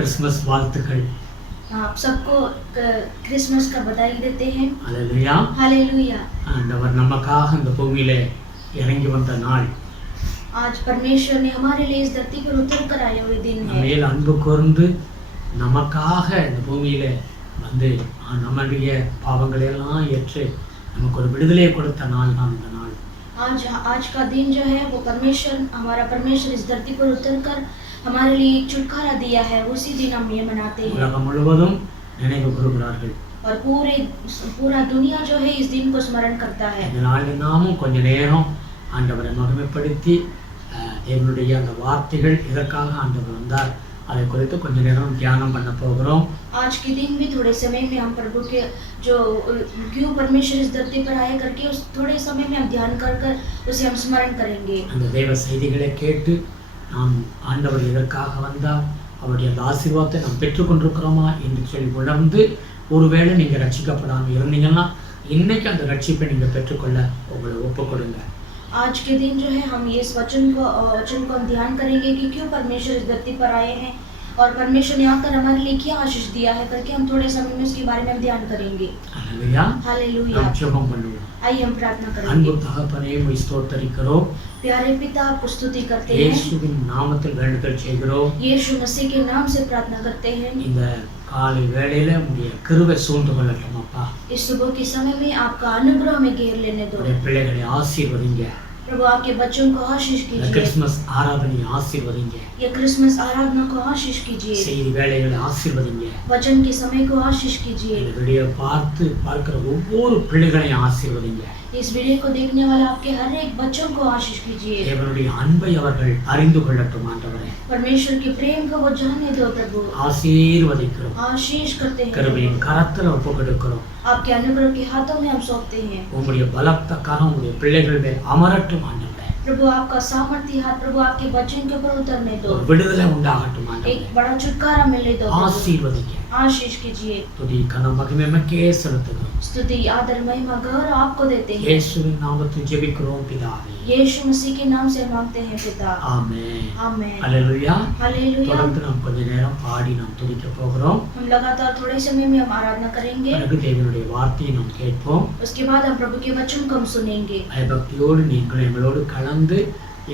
Christmas வாழ்த்துக்கள். आप सबको क्रिसमस का बधाई देते हैं. அல்லேலூயா. हालेलुया. ஆண்டவர் நமக்காக இந்த பூமியிலே இறங்கி வந்த நாள். आज परमेश्वर ने हमारे लिए इस धरती पर उतर कर आए हुए दिन है. மேல் அன்பு கூர்ந்து நமக்காக இந்த பூமியிலே வந்து நம்முடைய பாவங்களை எல்லாம் ஏற்று நமக்கு ஒரு விடுதலையை கொடுத்த நாள் தான் இந்த நாள். आज का दिन जो है वो हमारा परमेश्वर इस धरती पर उतर कर हमारे लिए एक छुटकारा दिया है. उसी दिन हम ये मनाते हैं. உலகம் முழுவதும் நினைவு கூறுகிறார்கள். और पूरा दुनिया जो है इस दिन को स्मरण करता है. இந்த நாளில் நாமும் கொஞ்ச நேரம் ஆண்டவரை மகிமைப்படுத்தி தேவனுடைய அந்த வார்த்தைகள் இதற்காக ஆண்டவர் வந்தார் அதை குறித்து கொஞ்ச நேரம் தியானம் பண்ண போகிறோம். आज के दिन भी थोड़े समय में हम प्रभु के जो क्यों परमेश्वर इस धरती पर आए करके उस थोड़े समय में हम ध्यान कर उसे हम स्मरण करेंगे. அந்த தேவ செய்திகளை கேட்டு நாம் ஆண்டவர் இதற்காக வந்தார் அவருடைய அந்த ஆசீர்வாதத்தை நாம் பெற்றுக்கொண்டிருக்கிறோமா என்று சொல்லி உணர்ந்து ஒருவேளை நீங்கள் ரட்சிக்கப்படாமல் இருந்தீங்கன்னா இன்னைக்கு அந்த ரட்சிப்பை நீங்கள் பெற்றுக்கொள்ள உங்களை ஒப்புக் கொடுங்க. आज के दिन जो है हम ये वचन को हम ध्यान करेंगे कि क्यों परमेश्वर इस धरती पर आए हैं और परमेश्वर ने आकर हमारे लिए क्या आशीष दिया है करके हम थोड़े समय में उसके बारे में हम ध्यान करेंगे. हालेलुया. हालेलुया. ஜெபம் பண்ணுவோம். आइए हम प्रार्थना करेंगे. அன்பு தகப்பனே உம்மை ஸ்தோத்திரிக்கிறோம். प्यारे पिता आपको स्तुति करते हैं. இயேசுவின் நாமத்தில் வேண்டுதல் செய்கிறோம். यीशु मसीह के नाम से प्रार्थना करते हैं. இந்த காலை வேளையில உம்முடைய கிருபை சூழ்ந்து கொள்ளட்டும் அப்பா. इस सुबह के समय में आपका अनुग्रह में घेर लेने दो. உம்முடைய பிள்ளைகளை ஆசீர்வதிங்க. प्रभु आपके बच्चों को आशीष कीजिए. கிறிஸ்மஸ் ஆராதனையை ஆசீர்வதிங்க. ये क्रिसमस आराधना को आशीष कीजिए. செய்தி வேளைகளை ஆசீர்வதிங்க. वचन के समय को आशीष कीजिए. இந்த வீடியோ பார்க்கிற ஒவ்வொரு பிள்ளைகளையும் ஆசீர்வதிங்க. इस वीडियो को देखने वाले आपके हर एक बच्चों को आशीष कीजिए. தேவனுடைய அன்பை அவர்கள் அறிந்து கொள்ளட்டும் ஆண்டவரே. परमेश्वर के प्रेम को वो जानने दो प्रभु. ஆசீர்வதிக்கிறோம். आशीष करते हैं. கிருபையின் கரத்தில் ஒப்புக்கொடுக்கிறோம். आपके अनुग्रह के हाथों में हम सौंपते हैं. உம்முடைய பலத்த கரம் உம்முடைய பிள்ளைகள் மேல் அமரட்டும் ஆண்டவரே. प्रभु आपका सामर्थ्य हाथ प्रभु आपके बच्चों के ऊपर उतरने दो. விடுதலை உண்டாகட்டும் ஆண்டவரே. एक बड़ा छुटकारा मिलने दो. ஆசீர்வதிங்க. आशीष कीजिए. துதி கனம் மகிமைக்கே செலுத்துகிறோம். स्तुति आदर महिमा गौरव आपको देते हैं. இயேசுவின் நாமத்தில் ஜெபிக்கிறோம் பிதாவே. यीशु मसीह के नाम से मांगते हैं पिता. ஆமென். आमेन. அல்லேலூயா. हालेलुया. தொடர்ந்து நாம் கொஞ்ச நேரம் பாடி நாம் துதிக்க போகிறோம். हम लगातार थोड़े समय में हम आराधना करेंगे. பிறகு தேவனுடைய வார்த்தையை நாம் கேட்போம். उसके बाद हम प्रभु के वचन को हम सुनेंगे. பயபக்தியோடு நீங்கள் எங்களோடு கலந்து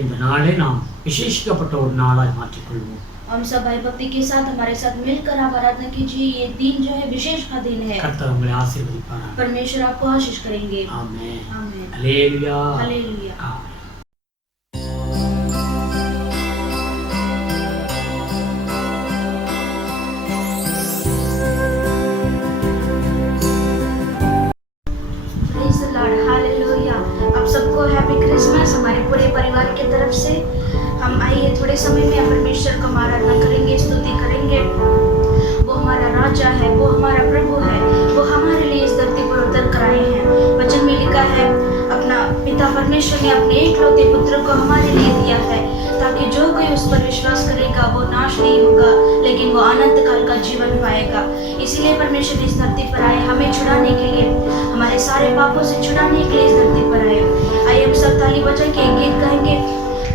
இந்த நாளை நாம் விசேஷிக்கப்பட்ட ஒரு நாளாய் மாற்றிக்கொள்வோம். हम सब भाई भक्ति के साथ हमारे साथ मिलकर आप आराधना कीजिए. ये दिन जो है विशेष का दिन है. கர்த்தர் உங்களை ஆசீர்வதிப்பாராக. परमेश्वर आपको आशीष करेंगे. ஆமென். आमेन. அல்லேலூயா. हालेलुया. ஆமென். Praise the Lord. हालेलुया. आप सबको हैप्पी क्रिसमस हमारे पूरे परिवार की तरफ से. हम आइए थोड़े समय में परमेश्वर को आराधना करेंगे, स्तुति करेंगे. वो हमारा राजा है, वो हमारा प्रभु है, वो हमारे लिए इस धरती पर उतर कर आए हैं. वचन में लिखा है अपना पिता परमेश्वर ने अपने एकलौते पुत्र को हमारे लिए दिया है ताकि जो कोई उस पर विश्वास करेगा वो नाश नहीं होगा लेकिन वो अनंत काल का जीवन पाएगा. इसीलिए परमेश्वर इस धरती पर आए हमें छुड़ाने के लिए, हमारे सारे पापों से छुड़ाने के लिए इस धरती पर आए. आइए हम सब ताली बजा के एक गीत गाएंगे.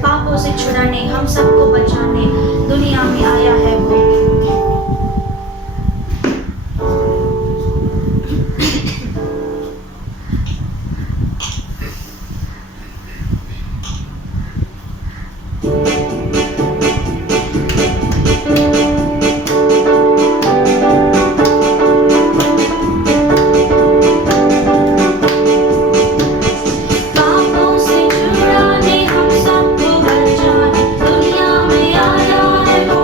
पापों से छुड़ाने हम सबको बचाने दुनिया में आया है वो. पापों से छुड़ाने हम सबको बचाने दुनिया में आया है वो.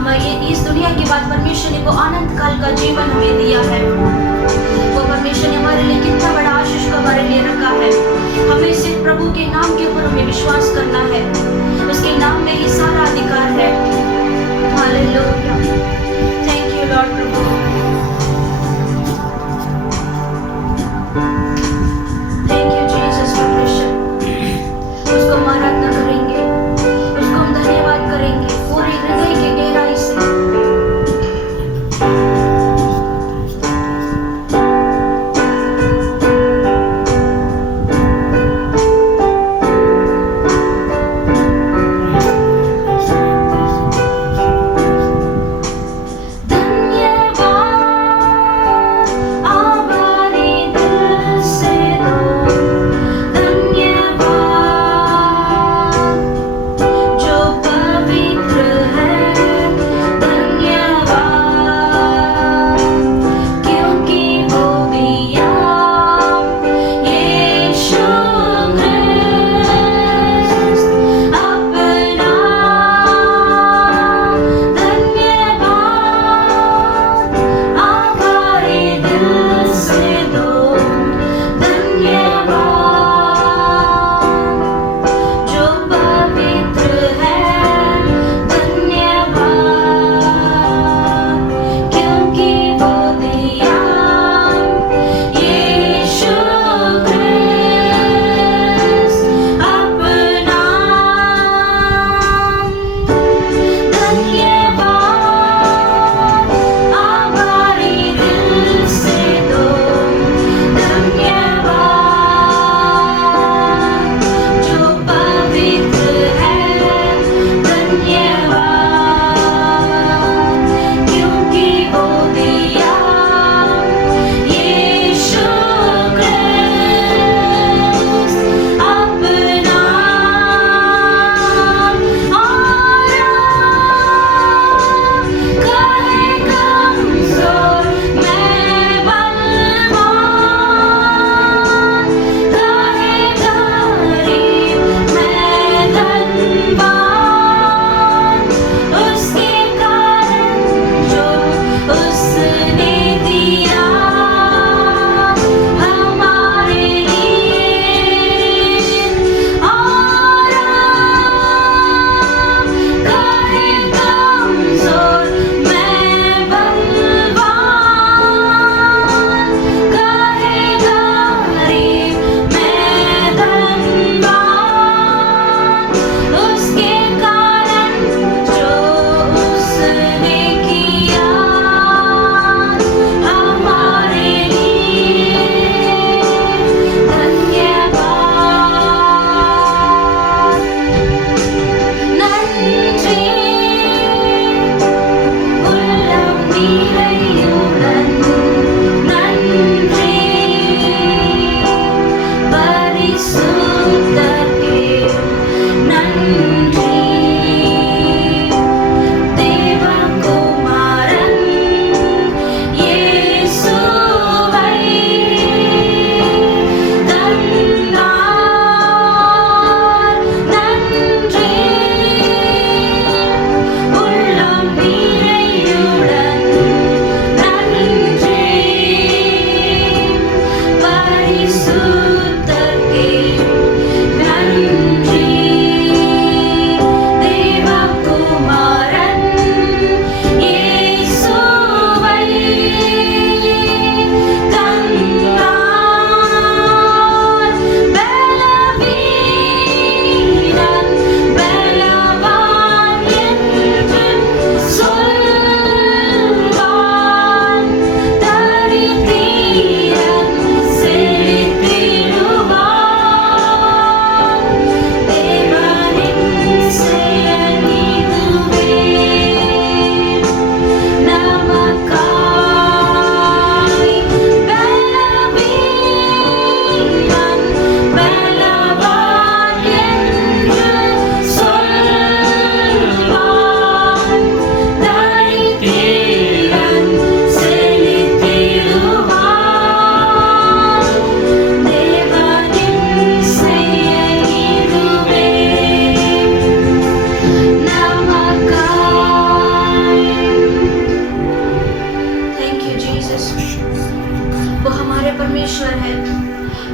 हमारे इस दुनिया के बाद परमेश्वर ने वो आनंद काल का जीवन हमें दिया है। वो परमेश्वर ने हमारे लिए कितना बड़ा आशीष को हमारे लिए रखा है। हमें सिर्फ प्रभु के नाम के ऊपर हमें विश्वास करना है, उसके नाम में ही सारा अधिकार है। Hallelujah, thank you Lord Prabhu. Thank you Jesus परमेश्वर। उसको हम आराधना करेंगे, उसको हम धन्यवाद करेंगे पूरी हृदय की गहराई से।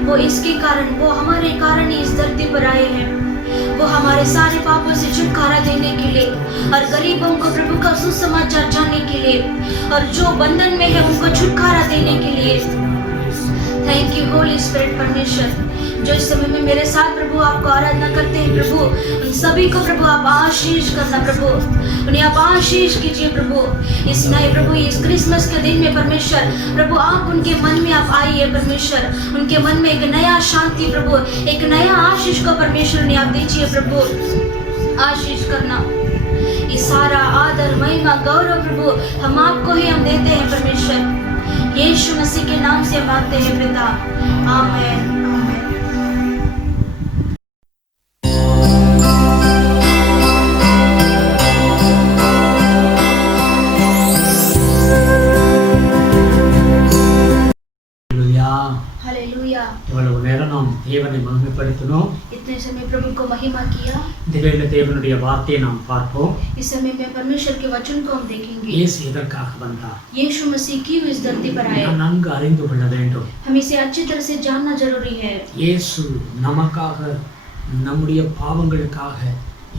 वो इसके कारण, वो हमारे कारण ही इस धरती पर आए हैं। वो हमारे सारे पापों से छुटकारा देने के लिए और गरीबों को प्रभु का सुसमाचार जानने के लिए और जो बंधन में है उनको छुटकारा देने के लिए। थैंक यू होली स्पिरिट परमेश्वर, जो इस समय में मेरे साथ प्रभु आपको आराधना करते हैं प्रभु, उन सभी को प्रभु आप आशीष करना प्रभु, उन्हें आप आशीष कीजिए प्रभु। इस नए प्रभु इस क्रिसमस के दिन में परमेश्वर प्रभु आप उनके मन में आप आइए परमेश्वर, उनके मन में एक नया शांति प्रभु, एक नया आशीष को परमेश्वर ने आप दीजिए प्रभु, आशीष करना। ये सारा आदर महिमा गौरव प्रभु हम आपको ही हम देते हैं परमेश्वर, यीशु मसीह के नाम से मांगते हैं पिता, आमीन। இவ்வளவு நேரம் நாம் தேவனை மகிமைப்படுத்தினோம், इतने समय प्रभु को महिमा किया। திவேல தேவனுடைய வார்த்தையை நாம் பார்ப்போம்। इस समय में परमेश्वर के वचन को हम देखेंगे। இயேசு எதற்காக வந்தார்? यीशु मसीह क्यों इस धरती पर आए? நாம் நன்கு அறிந்து கொள்ள வேண்டும்। हमें इसे अच्छी तरह से जानना जरूरी है। இயேசு நமக்காக, நம்முடைய பாவங்களுக்காக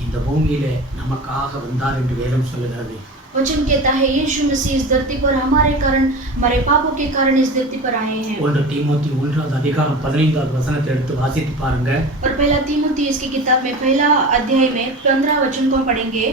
இந்த பூமியிலே நமக்காக வந்தார் என்று வேதம் சொல்லுகிறது। वचन कहता है यीशु मसीह इस धरती पर हमारे कारण, हमारे पापों के कारण इस धरती पर आए हैं। 1 தீமோத்தி 1:15 வசனத்தை எடுத்து வாசித்து பாருங்க। और पहला तीमुथी इसकी किताब में पहला अध्याय में 15 वचन को पढ़ेंगे।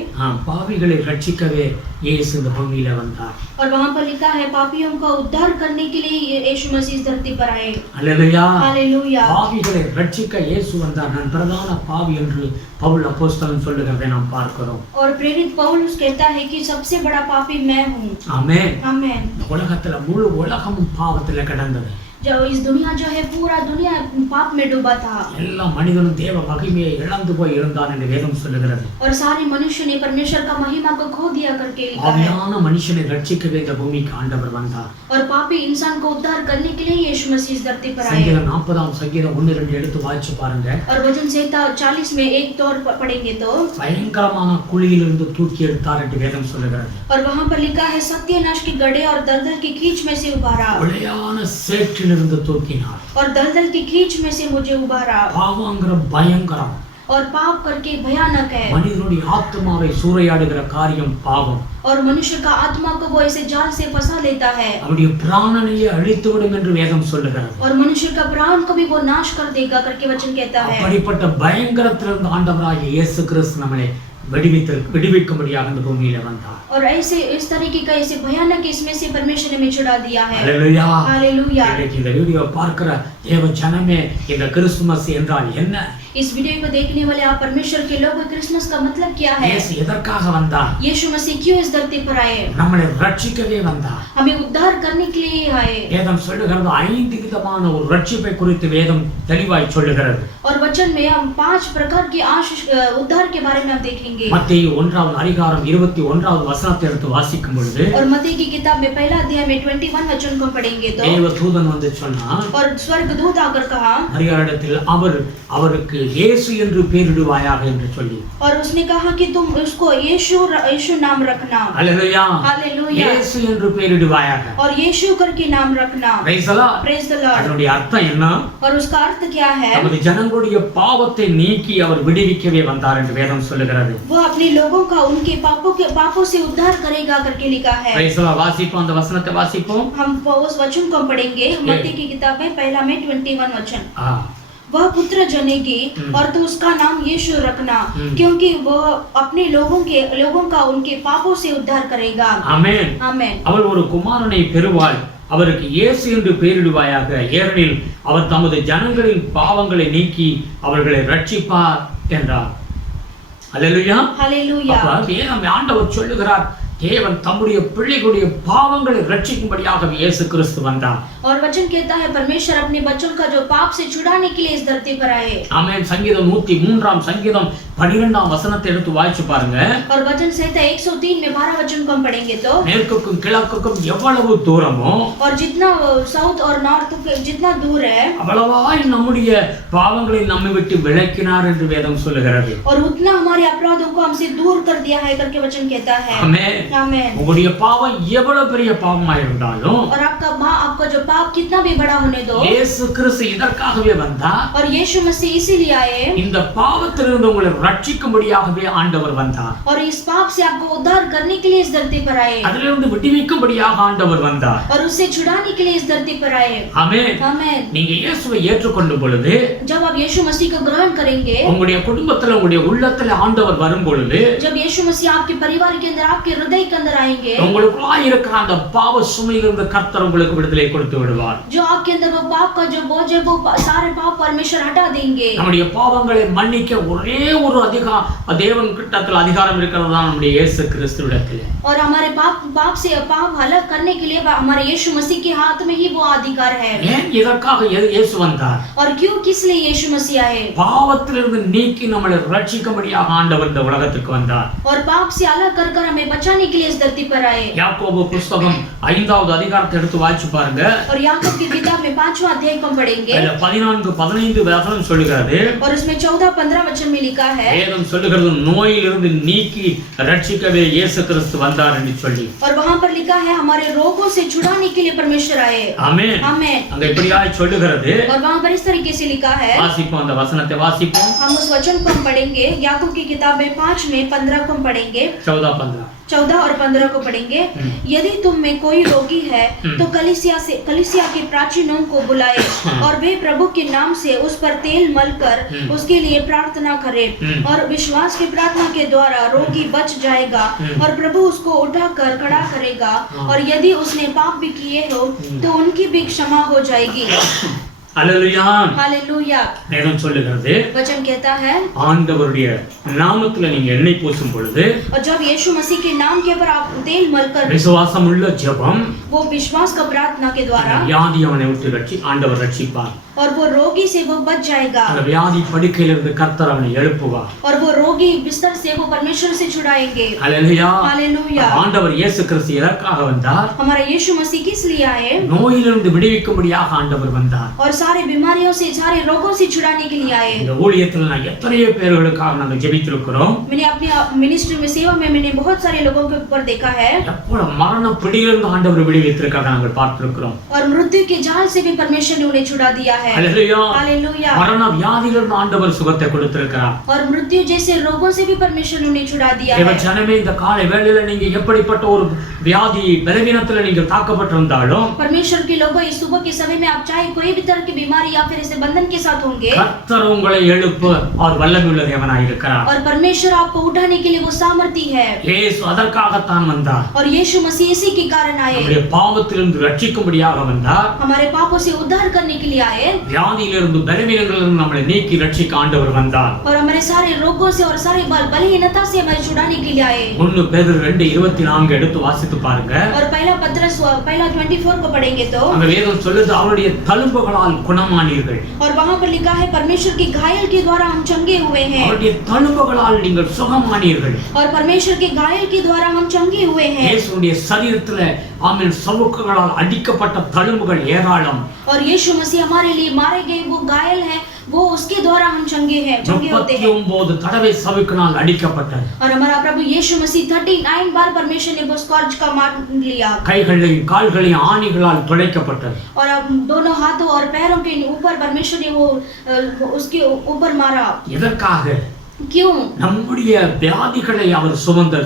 பாவிகளை ரட்சிக்கவே இயேசு இந்த பூமியில வந்தார்। और वहां पर लिखा है पापियों का उद्धार करने के लिए यीशु मसीह इस धरती पर आए। Hallelujah, hallelujah. பாவிகளை ரட்சிக்க இயேசு வந்தார்। நான் பிரதான பாவி என்று பவுல் அப்போஸ்தலன் சொல்லுகிறதை நாம் பார்க்கிறோம்। और प्रेरित पौलुस कहता है कि सबसे बड़ा पापी मैं हूं। आमेन, आमेन। உலகத்துல முழு உலகமும் பாவத்துல கிடந்தது। जो इस दुनिया जो है पूरा दुनिया पाप में डूबा था। எல்லா மனிதனும் தேவ மகிமையை இழந்து போய் இருந்தான் என்று வேதம் சொல்லுகிறது। और सारे मनुष्य ने परमेश्वर का महिमा को खो दिया करके लिखा है। பாவியான மனுஷனை ரட்சிக்கவே இந்த பூமிக்கு ஆண்டவர் வந்தார்। और पापी इंसान को उद्धार करने के लिए यीशु मसीह इस धरती पर आए। சங்கீதம் 40 சங்கீதம் 1-2 எடுத்து வாசிச்சு பாருங்க। और वचन संहिता 40 में एक तौर पर पढ़ेंगे तो பயங்கரமான குழியிலிருந்து தூக்கி எடுத்தார் என்று வேதம் சொல்லுகிறது। और वहां पर लिखा है सत्यानाश के गड्ढे और दलदल की कीच में से उबारा। கொலையான சேற்றிலிருந்து தூக்கினார்। और दलदल की कीच में से मुझे उबारा। பாவங்கிற பயங்கரம் और पाप करके भयानक है। மனிதனுடைய ஆத்மாவை சூறையாடுகிற காரியம் பாவம்। और मनुष्य का आत्मा को वो ऐसे जाल से फंसा लेता है। அவருடைய பிராணனையே அழித்துவிடும் என்று வேதம் சொல்லுகிறது। और मनुष्य का प्राण को भी वो नाश कर देगा करके वचन कहता है। அப்படிப்பட்ட பயங்கரத்திலிருந்து ஆண்டவராகிய இயேசு கிறிஸ்து நம்மை விடுவிக்கும்படியாக இந்த பூமியில வந்தார்। और ऐसे इस तरीके का ऐसे भयानक इसमें से परमेश्वर ने हमें छुड़ा दिया है। Hallelujah, hallelujah. இந்த வீடியோ பார்க்கிற தேவ ஜனமே, இந்த கிறிஸ்துமஸ் என்றால் என்ன? इस वीडियो को देखने वाले आप परमेश्वर के लोग, क्रिसमस का मतलब क्या है? இயேசு எதற்காக வந்தார்? यीशु मसीह क्यों इस धरती पर आए? நம்மை ரட்சிக்கவே வந்தார்। हमें उद्धार करने के लिए आए। வேதம் சொல்லுகிறது 5 விதமான ஒரு ரட்சிப்பை குறித்து வேதம் தெளிவாய் சொல்லுகிறது। और वचन में हम 5 प्रकार की आशीष उद्धार के बारे में हम देखेंगे। மத்தேயு 1:21 வசனத்தை எடுத்து வாசிக்கும் பொழுது, और मत्ती की किताब में पहला अध्याय में 21 वचन को पढ़ेंगे तो தேவதூதன் வந்து சொன்னார், और स्वर्गदूत आकर कहा, மரியாளிடத்தில் அவருக்கு இயேசு என்று பெயரிடுவாயாக என்று சொல்லி, और उसने कहा कि तुम उसको यीशु नाम रखना। Hallelujah, hallelujah. இயேசு என்று பெயரிடுவாயாக। और यीशु करके नाम रखना। Praise the Lord. Praise the Lord. அதனுடைய அர்த்தம் என்ன? और उसका अर्थ क्या है? நமது ஜனங்களுடைய பாவத்தை நீக்கி அவர் விடுவிக்கவே வந்தார் என்று வேதம் சொல்லுகிறது। वो अपने लोगों का उनके पापों से उद्धार करेगा करके लिखा है। Praise the Lord. வாசிப்போம், அந்த வசனத்தை வாசிப்போம்। हम उस वचन को पढ़ेंगे। मत्ती की किताब में पहला में 21 वचन। वह पुत्र जनेगी और तो उसका नाम यीशु रखना, क्योंकि वह अपने लोगों का उनके पापों से उद्धार करेगा। आमेन, आमेन। அவள் ஒரு குமாரனை பெறுவாள், அவருக்கு இயேசு என்று பெயரிடுவாயாக, ஏனெனில் அவர் தமது ஜனங்களின் பாவங்களை நீக்கி அவர்களை ரட்சிப்பார் என்றார்। அல்லேலூயா, ஹalleluya। அப்ப ஆண்டவர் சொல்லுகிறார், தேவன் தம்முடைய பிள்ளைகளுடைய பாவங்களை ரட்சிக்கும்படியாக இயேசு கிறிஸ்து வந்தார்। और वचन कहता है परमेश्वर अपने बच्चों का जो पाप से छुड़ाने के लिए इस धरती पर आए। आमेन। சங்கீதம் 103 சங்கீதம் 12ஆம் வசனத்தை எடுத்து வாசிச்சு பாருங்க. और वचन संहिता 103 में 12 वचन को हम पढ़ेंगे तो மேற்குக்கும் கிழக்குக்கும் எவ்வளவு தூரமோ और जितना साउथ और नॉर्थ जितना दूर है அவ்வளவாய் நம்முடைய பாவங்களை நம்மை விட்டு விலக்கினார் என்று வேதம் சொல்லுகிறது. और उतना हमारे अपराधों को हमसे दूर कर दिया है करके वचन कहता है. ஆமென். आमीन. உங்களுடைய பாவம் எவ்வளவு பெரிய பாவமா இருந்தாலும் और आपका जो पाप कितना भी बड़ा होने दो இயேசு கிறிஸ்து இதற்காகவே வந்தார். और यीशु मसीह इसीलिए आए இந்த பாவத்திலிருந்து உங்களை ரட்சிக்கும்படியாகவே ஆண்டவர் வந்தார். और इस पाप से आपको उद्धार करने के लिए इस धरती पर आए. அதிலிருந்து விடுவிக்கும்படியாக ஆண்டவர் வந்தார். और उससे छुड़ाने के लिए इस धरती पर आए. ஆமென். आमीन. நீங்க இயேசுவை ஏற்றுக்கொள்ளும் பொழுது जब आप यीशु मसीह को ग्रहण करेंगे உங்களுடைய குடும்பத்துல உங்களுடைய உள்ளத்துல ஆண்டவர் வரும் பொழுது जब यीशु मसीह आपके परिवार के अंदर आपके हृदय के अंदर आएंगे உங்களுக்குள்ளாய் இருக்கிற அந்த பாவ சுமையிலிருந்து கர்த்தர் உங்களுக்கு விடுதலை கொடுத்து விடுவார். जो आपके अंदर वो पाप का जो बोझ है वो सारे पाप परमेश्वर हटा देंगे. நம்முடைய பாவங்களை மன்னிக்க ஒரே ஒரு தேவன் கிட்டத்தில் அதிகாரம் இருக்கிறது தான் நம்முடைய இயேசு கிறிஸ்துவிடத்தில். और हमारे पाप से पाप अलग करने के लिए हमारे यीशु मसीह के हाथ में ही वो अधिकार है. ஏன் இதற்காக இயேசு வந்தார்? और क्यों किस लिए यीशु मसीह आए? பாவத்திலிருந்து நீக்கி நம்மளை ரட்சிக்கும்படியாக ஆண்டவர் இந்த உலகத்துக்கு வந்தார். और पाप से अलग कर हमें बचाने के लिए इस धरती पर आए. யாக்கோபு புத்தகம் 5வது அதிகாரத்தை எடுத்து வாசிச்சு பாருங்க. और याकूब की किताब में 5वां अध्याय को पढ़ेंगे. 14-15 வசனம் சொல்லுகிறது. और उसमें 14-15 वचन में लिखा है வேதம் சொல்லுகிறது நோயிலிருந்து நீக்கி ரட்சிக்கவே இயேசு கிறிஸ்து வந்தார் என்று சொல்லி. और वहां पर लिखा है हमारे रोगों से छुड़ाने के लिए परमेश्वर आए. आमीन. आमीन. அங்க இப்படியாய் சொல்லுகிறது. और वहां पर इस तरीके से लिखा है. வாசிப்போம் அந்த வசனத்தை வாசிப்போம். हम उस वचन को हम पढ़ेंगे. याकूब की किताब में 5 में 15 को हम पढ़ेंगे. 14 और 15 को पढ़ेंगे. यदि तुम में कोई रोगी है तो कलीसिया के प्राचीनों को बुलाए और वे प्रभु के नाम से उस पर तेल मलकर उसके लिए प्रार्थना करे और विश्वास की प्रार्थना के द्वारा रोगी बच जाएगा और प्रभु उसको उठाकर खड़ा करेगा और यदि उसने पाप भी किए हो तो उनकी भी क्षमा हो जाएगी. அல்லேலூயா. हालेलुया. வேதம் சொல்லுகிறது वचन कहता है ஆண்டவருடைய நாமத்துல நீங்க எண்ணெய் பூசும் பொழுது और जब यीशु मसीह के नाम के ऊपर आप तेल मलकर விசுவாசமுள்ள ஜெபம் वो विश्वास का प्रार्थना के द्वारा வியாதியவனை விட்டு ஆண்டவர் ரட்சிப்பார். और वो रोगी से वो बच जाएगा. அந்த வியாதி படுக்கையிலிருந்து கர்த்தர் அவனை எழுப்புவார். और वो रोगी बिस्तर से वो परमेश्वर से छुड़ाएंगे. அல்லேலூயா. हालेलुया. ஆண்டவர் இயேசு கிறிஸ்து எதற்காக வந்தார்? हमारा यीशु मसीह किस लिए आए? நோயிலிருந்து விடுவிக்கும்படியாக ஆண்டவர் வந்தார். और सारे बीमारियों से सारे रोगों से छुड़ाने के लिए आए. இந்த ஊழியத்துல நான் எத்தனையோ பேர்களுக்காக நாங்கள் ஜெபித்திருக்கிறோம். मैंने अपनी मिनिस्ट्री में सेवा में मैंने बहुत सारे लोगों के ऊपर देखा है. எப்போ மரண பிடியிலிருந்து ஆண்டவர் விடுவித்திருக்காக நாங்கள் பார்த்திருக்கிறோம். और मृत्यु के जाल से भी परमेश्वर ने उन्हें छुड़ा दिया है. அல்லேலூயா. हालेलुया. மரண வியாதியிலிருந்து ஆண்டவர் சுகத்தை கொடுத்திருக்கிறார். और मृत्यु जैसे रोगों से भी परमेश्वर ने उन्हें छुड़ा दिया தேவ है. ஜனமே இந்த காலை வேளையில நீங்க எப்படிப்பட்ட ஒரு வியாதி பலவீனத்துல நீங்கள் தாக்கப்பட்டிருந்தாலும் परमेश्वर के लोगों इस सुबह के समय में आप चाहे कोई भी तरह की बीमारी या फिर ऐसे बंधन के साथ होंगे கர்த்தர் உங்களை எழுப்ப அவர் வல்லமையுள்ள தேவனாய் இருக்கிறார். और परमेश्वर आपको उठाने के लिए वो सामर्थी है. இயேசு அதற்காகத்தான் வந்தார். और यीशु मसीह इसी के कारण आए. நம்முடைய பாவத்திலிருந்து ரட்சிக்கும்படியாக வந்தார். हमारे पापों से उद्धार करने के लिए आए. வியாதியிலிருந்து பலவீனங்களிலிருந்து நம்மளை நீக்கி ரட்சிக்க ஆண்டவர் வந்தார். और हमारे सारे रोगों से और सारे बलहीनता से हमें छुड़ाने के लिए आए. 1 பேதுரு 2:24 எடுத்து வாசித்து பாருங்க. और पहला 24 को पढ़ेंगे तो அந்த வேதம் சொல்லுது அவருடைய தழும்புகளால் குணமானீர்கள். और वहां पर लिखा है परमेश्वर के घायल के द्वारा हम चंगे हुए हैं. அவருடைய தழும்புகளால் நீங்கள் சுகமானீர்கள். और परमेश्वर के घायल के द्वारा हम चंगे हुए हैं. இயேசுவுடைய சரீரத்துல ஆமென் சவுக்குகளால் அடிக்கப்பட்ட தழும்புகள் ஏராளம். और यीशु मसीह हमारे लिए मारे गए वो घायल है वो उसके द्वारा हम चंगे होते हैं. 39 தடவை சவுக்கினால் அடிக்கப்பட்டார். और हमारा प्रभु यीशु मसीह 39 बार परमेश्वर ने वो स्कॉर्च का मार लिया. கைகளையும் கால்களையும் ஆணிகளால் துளைக்கப்பட்டார். और अब दोनों हाथों और पैरों के ऊपर परमेश्वर ने वो उसके ऊपर मारा. எதற்காக? क्यों? நம்முடைய வியாதிகளை அவர்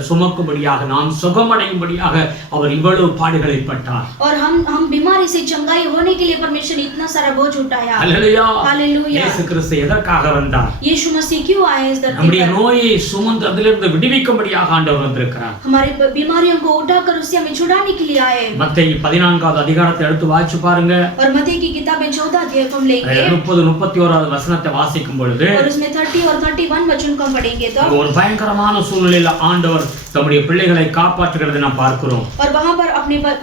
சுமக்கும்படியாக நாம் சுகமடையும்படியாக அவர் இவ்வளவு பாடுகளை பட்டார். और हम बीमारी से चंगाई होने के लिए परमेश्वर ने इतना सारा बोझ उठाया. அல்லேலூயா. हालेलुया. இயேசு கிறிஸ்து எதற்காக வந்தார்? यीशु मसीह क्यों आए इस धरती நம்முடைய पर? நோயை சுமந்து அதிலிருந்து விடுவிக்கும்படியாக ஆண்டவர் வந்திருக்கிறார். हमारी बीमारियों को उठाकर उससे हमें छुड़ाने के लिए आए. மத்தேயு 14வது அதிகாரத்தை எடுத்து வாசிச்சு பாருங்க. और मत्ती की किताब में 14 अध्याय को हम लेंगे. 30-31வது வசனத்தை வாசிக்கும் பொழுது और उसमें 30 और 31 वचन को हम पढ़ेंगे तो ஒரு பயங்கரமான சூழ்நிலையில ஆண்டவர் தம்முடைய பிள்ளைகளை காப்பாற்றுகிறதை நாம் பார்க்கிறோம். और वहां पर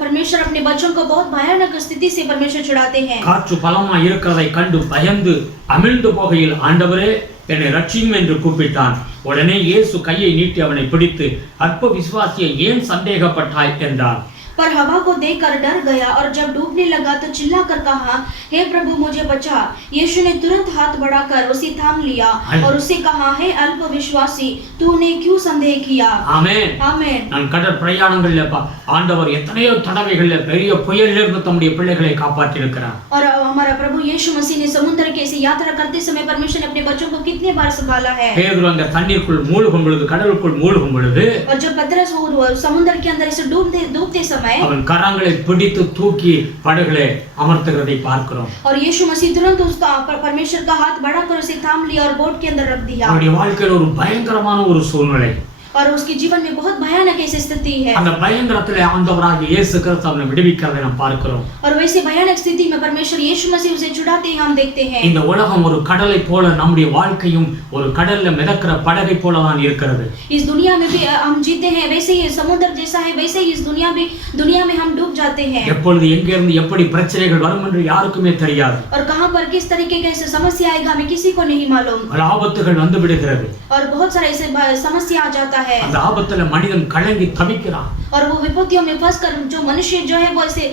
परमेश्वर अपने बच्चों को बहुत भयानक स्थिति से परमेश्वर छुड़ाते हैं. காற்று பலமா இருக்கிறதை கண்டு பயந்து அமிழ்ந்து போகையில் ஆண்டவரே என்னை ரட்சியும் என்று கூப்பிட்டான். உடனே இயேசு கையை நீட்டி அவனை பிடித்து, அற்ப விசுவாசியை ஏன் சந்தேகப்பட்டாய் என்றார். पर हवा को देखकर डर गया और जब डूबने लगा तो चिल्लाकर कहा, हे प्रभु मुझे बचा। यीशु ने तुरंत हाथ बढ़ाकर उसे थाम लिया और उससे कहा, हे अल्प विश्वासी, तूने क्यों संदेह किया? ஆமென். आमेन। நான் கடல் பிரயாணங்கள்ல ஆண்டவர் எத்தனையோ தடவைகள்ல பெரிய புயலிலிருந்து தம்முடைய பிள்ளைகளை காப்பாற்றி இருக்கிறார். और हमारा प्रभु यीशु मसीह ने समुद्र के से यात्रा करते समय परमेश्वर ने अपने बच्चों को कितने बार संभाला है। பேதுரு அந்த தண்ணீருக்குள் மூழ்கும் பொழுது, கடலுக்குள் மூழ்கும் பொழுது, और जब पतरस वो समुद्र के अंदर ऐसे डूबते समय அவன் கரங்களை பிடித்து தூக்கி படகுகளை அமர்த்துகிறதை பார்க்கிறோம். और यीशु मसीह तुरंत उसका परमेश्वर का हाथ बढ़ाकर उसे थाम लिया और बोट के अंदर रख दिया। அவருடைய வாழ்க்கையில் ஒரு பயங்கரமான ஒரு சூழ்நிலை, और उसके जीवन में बहुत भयानक ऐसी स्थिति है। அந்த பயங்கரத்திலே ஆண்டவராகிய இயேசு கிறிஸ்து அவனை விடுவிக்கிறதை நாம் பார்க்கிறோம். और वैसे भयानक स्थिति में परमेश्वर यीशु मसीह उसे छुड़ाते हैं हम देखते हैं। இந்த उலகம் ஒரு கடலை போல, நம்முடைய வாழ்க்கையும் ஒரு கடல்ல மிதக்கிற படகை போல தான் இருக்கிறது. इस दुनिया में भी हम जीते हैं, वैसे ही समुद्र जैसा है, वैसे ही इस दुनिया में हम डूब जाते हैं। எப்பொழுது எங்கே இருந்து எப்படி பிரச்சனைகள் வரும் என்று யாருக்குமே தெரியாது. और कहां पर किस तरीके की ऐसी समस्या आएगा हमें किसी को नहीं मालूम। ஆபத்துகள் வந்து விடுகிறது. और बहुत सारे ऐसे समस्या आ जाता है। அந்த ஆபத்துல மனிதன் கலங்கி தவிக்கிறான். और वो विपत्तियों में फंसकर जो मनुष्य जो है वो ऐसे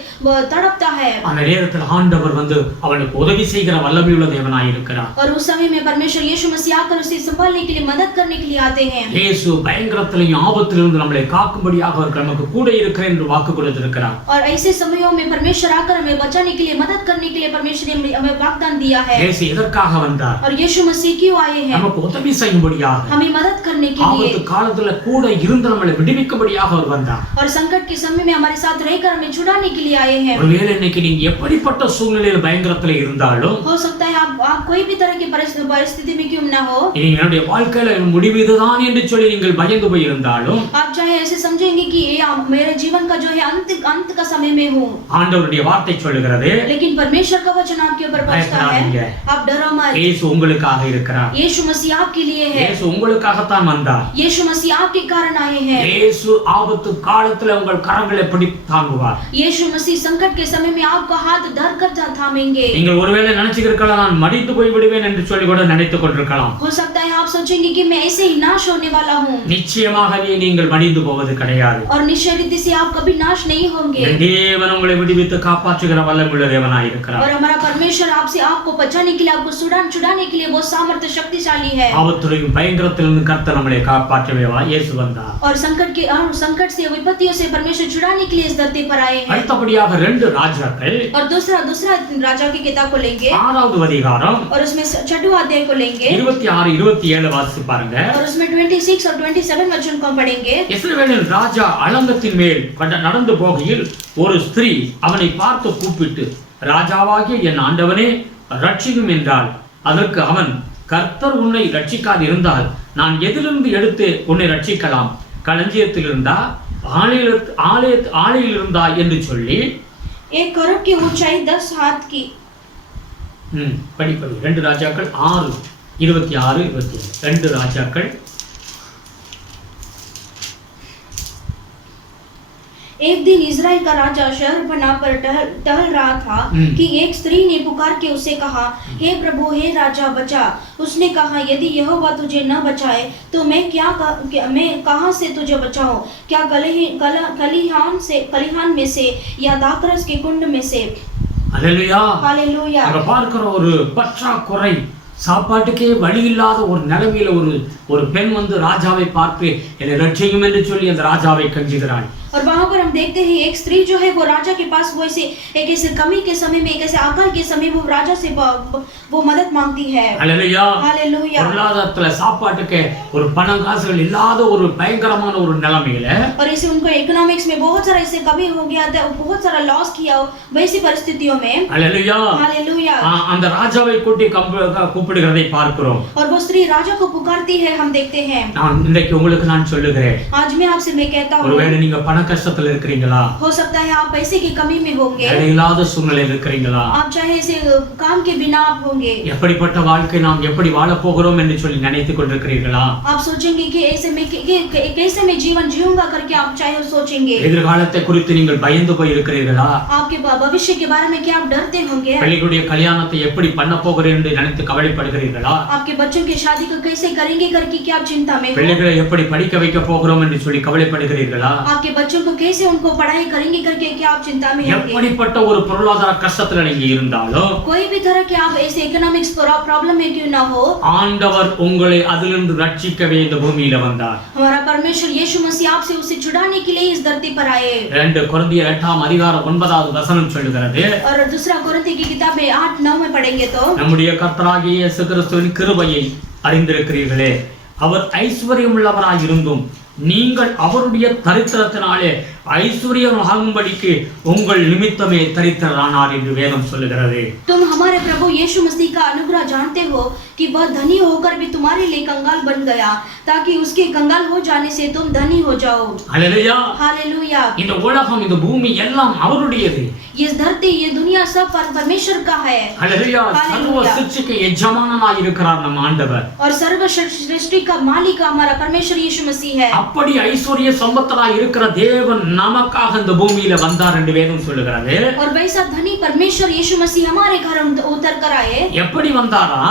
तड़पता है। அந்த நேரத்தில் ஆண்டவர் வந்து அவனுக்கு உதவி செய்கிற வல்லமையுள்ள தேவனாய் இருக்கிறார். और उस समय में परमेश्वर यीशु मसीह आकर उसे संभालने के लिए, मदद करने के लिए आते हैं। இயேசு பயங்கரத்திலும் ஆபத்திலிருந்து நம்மை காக்கும்படியாக அவர் நமக்கு கூட இருக்கிறேன் என்று வாக்கு கொடுத்திருக்கிறார். और ऐसे समयों में परमेश्वर आकर हमें बचाने के लिए, मदद करने के लिए परमेश्वर ने हमें वाग्दान दिया है। இயேசு எதற்காக வந்தார்? और यीशु मसीह क्यों आए हैं? நமக்கு உதவி செய்யும்படியாக, हमें मदद करने के लिए। ஆபத்து காலத்துல கூட இருந்து நம்மை விடுவிக்கும்படியாக அவர் வந்தார். और संकट के समय में हमारे साथ रहकर हमें छुड़ाने के लिए आए हैं। ஒருவேளை இன்னைக்கு நீங்க எப்படிப்பட்ட சூழ்நிலையில் பயங்கரத்துல இருந்தாலும், हो सकता है आप कोई भी तरह की परिस्थिति में क्यों ना हो, நீங்க என்னுடைய வாழ்க்கையில முடிவு இதுதான் என்று சொல்லி நீங்கள் பயந்து போய் இருந்தாலும், आप चाहे ऐसे समझेंगे कि ये मेरे जीवन का जो है अंत का समय में हूँ, ஆண்டவருடைய வார்த்தை சொல்லுகிறது, लेकिन परमेश्वर का वचन आपके ऊपर बरसता है, आप डरो मत। இயேசு உங்களுக்காக இருக்கிறார். यीशु मसीह आपके लिए है। இயேசு உங்களுக்காகத்தான் வந்தார். यीशु मसीह आपके कारण आए हैं। இயேசு ஆபத்து காலத்துல உங்கள் கரங்களை பிடித்து தாங்குவார். यीशु मसीह संकट के समय में आपका हाथ धर कर थामेंगे। நீங்கள் ஒருவேளை நினைச்சிருக்கலாம், நான் மடிந்து போய் விடுவேன் என்று சொல்லி கூட நினைத்துக் கொண்டிருக்கலாம். हो सकता है आप सोचेंगे कि मैं ऐसे ही नाश होने वाला हूँ। நிச்சயமாகவே நீங்கள் மடிந்து போவது கிடையாது. और निश्चय रीति से आप कभी नाश नहीं होंगे। தேவன் உங்களை விடுவித்து காப்பாற்றுகிற வல்லமையுள்ள தேவனாய் இருக்கிறார். और हमारा परमेश्वर आपको बचाने के लिए, आपको छुड़ाने के लिए बहुत सामर्थ्य शक्तिशाली है। ஆபத்திலும் பயங்கரத்திலிருந்து கர்த்தர் நம்மை காப்பாற்றவே இயேசு வந்தார். और संकट से, विपत्तियों से परमेश्वर छुड़ाने के लिए इस धरती पर आए हैं। அடுத்தபடியாக ரெண்டு ராஜாக்கள் और दूसरा राजा की किताब को लेंगे 6வது அதிகாரம் और उसमें 6वां अध्याय को लेंगे 26 27 வாசித்து பாருங்க. और उसमें 26 और 27 वचन को पढ़ेंगे। இஸ்ரவேலின் ராஜா அலங்கத்தின் மேல் நடந்து போகையில் ஒரு ஸ்திரீ அவனை பார்த்து கூப்பிட்டு, ராஜாவாகிய என் ஆண்டவனே ரட்சிக்கும் என்றாள். அதற்கு அவன், கர்த்தர் உன்னை ரட்சிக்காது இருந்தால் நான் எதிலிருந்து எடுத்து உன்னை ரட்சிக்கலாம்? களஞ்சியத்தில் இருந்தா, ஆலையில் இருந்தா என்று சொல்லி, एक करोड़ की ऊंचाई 10 हाथ की। படிப்படி 2 ராஜாக்கள் 6:26 27. 2 ராஜாக்கள் एक दिन इजराइल का राजा शहर बना पर टहल रहा था कि एक स्त्री ने पुकार के उससे कहा, हे प्रभु, हे राजा, बचा। उसने कहा, यदि यहोवा तुझे न बचाए तो मैं कहां से तुझे बचाऊं? क्या कलिहान में से या दाखरस के कुंड में से? அல்லேலூயா. हालेलूया। அங்க பார்க்கிற ஒரு பற்றாக்குறை, சாப்பாட்டுக்கே வழி இல்லாத ஒரு நிலைமையில ஒரு பெண் வந்து ராஜாவை பார்த்து என்னை ரட்சிக்கும் என்று சொல்லி அந்த ராஜாவை கெஞ்சுகிறாள். और वहां पर हम देखते हैं एक स्त्री जो है वो राजा के पास वो एक ऐसे कमी के समय में, एक ऐसे अकाल के समय वो राजा से वो मदद मांगती है। हालेलूया. हालेलूया। பொருளாதாரத்துல சாப்பாட்டுக்கு ஒரு பணம் காசுகள் இல்லாத ஒரு பயங்கரமான ஒரு நிலைமையில, और इसे उनको इकोनॉमिक्स में बहुत सारा ऐसे कमी हो गया था, बहुत सारा लॉस किया वैसी परिस्थितियों में। हालेलूया. हालेलूया। அந்த ராஜாவை கூப்பிடுகிறதை பார்க்கிறோம். और वो स्त्री राजा को पुकारती है हम देखते हैं। இன்றைக்கு உங்களுக்கு நான் சொல்லுகிறேன், आज मैं आपसे मैं कहता हूं, ஒருவேளை நீங்க பணம் கஷ்டத்துல இருக்கிறீங்களா? हो सकता है आप पैसे की कमी में होंगे, வேலை இல்லாத சூழ்நிலையில் இருக்கிறீங்களா? आप चाहे से काम के बिना आप होंगे, எப்படிப்பட்ட வாழ்க்கை நாம் எப்படி வாழ போகிறோம் என்று சொல்லி நினைத்துக் கொண்டிருக்கிறீர்களா? आप सोचेंगे कि ऐसे में कैसे मैं जीवन जीऊंगा करके आप चाहे सोचेंगे। எதிர்காலத்தை குறித்து நீங்கள் பயந்து போய் இருக்கிறீர்களா? आपके भविष्य के बारे में क्या आप डरते होंगे? பிள்ளைகளுடைய கல்யாணத்தை எப்படி பண்ண போகிறேன் என்று நினைத்து கவலைப்படுகிறீர்களா? आपके बच्चों की शादी को कैसे करेंगे करके क्या आप चिंता में हो? பிள்ளைகளை எப்படி படிக்க வைக்க போகிறோம் என்று சொல்லி கவலைப்படுகிறீர்களா? आपके बच्चों को कैसे उनको पढ़ाई करेंगे करके क्या आप चिंता में होंगे? எப்படிப்பட்ட ஒரு பொருளாதார கஷ்டத்துல நீங்க இருந்தாலும் कोई भी तरह के आप ऐसे इकोनॉमिक्स प्रॉब्लम में क्यों ना हो, ஆண்டவர் உங்களை அதிலிருந்து ரட்சிக்கவே இந்த பூமியில வந்தார். हमारा परमेश्वर यीशु मसीह आपसे उसे छुड़ाने के लिए इस धरती पर आए। 2 கொரிந்தியர் 8 அதிகாரம் 9வது வசனம் சொல்லுகிறது, और दूसरा कोरिन्थी की किताब में 8-9 में पढ़ेंगे तो, நம்முடைய கர்த்தராகிய இயேசு கிறிஸ்துவின் கிருபையை அறிந்திருக்கிறீர்களே, அவர் ஐஸ்வர்யமுள்ளவராய் இருந்தும் நீங்கள் அவருடைய தரித்திரத்தினாலே ஐஸ்வர்யமாகும்படிக்கு உங்கள் நிமித்தமே தரித்திரரானார் என்று வேதம் சொல்லுகிறது. तुम हमारे प्रभु यीशु मसीह का अनुग्रह जानते हो कि वह धनी होकर भी तुम्हारे लिए कंगाल बन गया, ताकि उसके कंगाल हो जाने से तुम धनी हो जाओ। Hallelujah, hallelujah. இந்த உலகம் இந்த பூமி எல்லாம் அவருடையது. ये धरती ये दुनिया सब परमेश्वर का है। हालेलुया, सर्व सृष्टिக்கு எஜமானனாய் இருக்கிறார் நம் ஆண்டவர். और सर्व सृष्टि का मालिक हमारा परमेश्वर यीशु मसीह है। அப்படி ஐஸ்வர்ய சம்பத்தராய் இருக்கிற தேவன் நமக்காக இந்த பூமியில வந்தார் என்று வேதம் சொல்லுகிறது. और वैसा धनी परमेश्वर यीशु मसीह हमारे घर उतर कर आए। எப்படி வந்தாரா?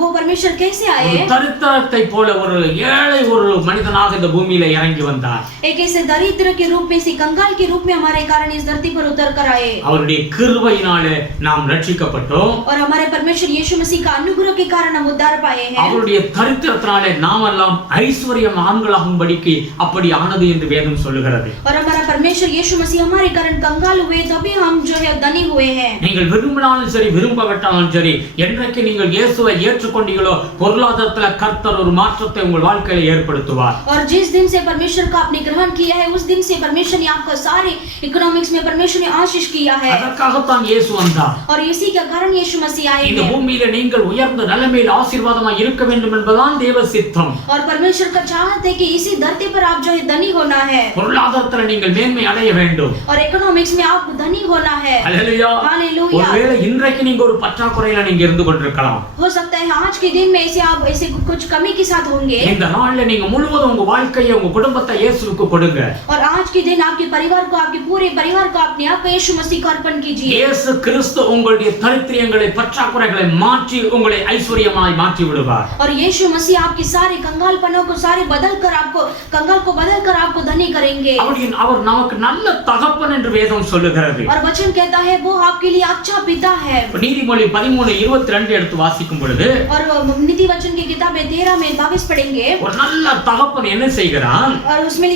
वो परमेश्वर कैसे आए? தரித்திரத்தை போல ஒரு ஏழை ஒரு மனிதனாக இந்த பூமியில இறங்கி வந்தார். एक ऐसे दरिद्र के रूप में, से कंगाल के रूप में हमारे कारण इस धरती पर उतर कर आए। அவருடைய கிருபையினாலே நாம் ரட்சிக்கப்பட்டோம். और हमारे परमेश्वर यीशु मसीह का अनुग्रह के कारण हम उद्धार पाए हैं। அவருடைய தரித்திரத்தினாலே நாம் எல்லாம் ஐஸ்வர்யமான்களாகும்படிக்கு அப்படி ஆனது என்று வேதம் சொல்லுகிறது. और हमारा परमेश्वर यीशु मसीह हमारे कारण कंगाल हुए, तभी हम जो है धनी हुए हैं। நீங்கள் விரும்பினாலும் சரி விரும்பாவிட்டாலும் சரி, என்றைக்கு நீங்கள் இயேசுவை ஏற்றுக்கொண்டீங்களோ பொருளாதாரத்துல கர்த்தர் ஒரு மாற்றத்தை உங்கள் வாழ்க்கையில ஏற்படுத்துவார். और जिस दिन से परमेश्वर का आपने ग्रहण किया है, उस दिन से परमेश्वर ने आपका सारे इकोनॉमिक्स में परमेश्वर ने आशीष किया है। அதற்காகத்தான் இயேசு வந்தார். और इसी के कारण यीशु मसीह आए இந்த हैं। பூமியில நீங்கள் உயர்ந்த நிலைமையில் ஆசீர்வாதமாய் இருக்க வேண்டும் என்பதுதான் தேவ சித்தம். और परमेश्वर का चाहत है कि इसी धरती पर आप जो है धनी होना है। பொருளாதாரத்துல நீங்கள் மேன்மை அடைய வேண்டும். और इकोनॉमिक्स में आप धनी होना है। ஹalleluya, हालेलुया। ஒருவேளை இன்றைக்கு நீங்க ஒரு பற்றாக்குறையில நீங்க இருந்து கொண்டிருக்கலாம். हो सकता है आज के दिन में ऐसे आप ऐसे कुछ कमी के साथ होंगे। இந்த நாள்ல நீங்க முழுவதும் உங்க வாழ்க்கையை உங்க குடும்பத்தை இயேசுவுக்கு கொடுங்க. और आज के दिन आपके परिवार को, आपके पूरे परिवार को अपने आप यीशु मसीह को अर्पण कीजिए। இயேசு கிறிஸ்து உங்களுடைய தரித்திரங்களை பற்றாக்குறைகளை மாற்றி உங்களை ஐஸ்வர்யமாய் மாற்றி விடுவார். और यीशु मसीह आपके सारे कंगालपनों को सारे बदल कर आपको कंगाल को बदल कर आपको धनी करेंगे। அவர் நமக்கு நல்ல தகப்பன் என்று வேதம் சொல்லுகிறது. और वचन कहता है वो आपके लिए अच्छा पिता है। நீதிமொழி 13:22 எடுத்து வாசிக்கும் பொழுது, और नीति वचन की किताब में 13 में 22 पढ़ेंगे। ஒரு நல்ல தகப்பன் என்ன செய்கிறான்? और उसमें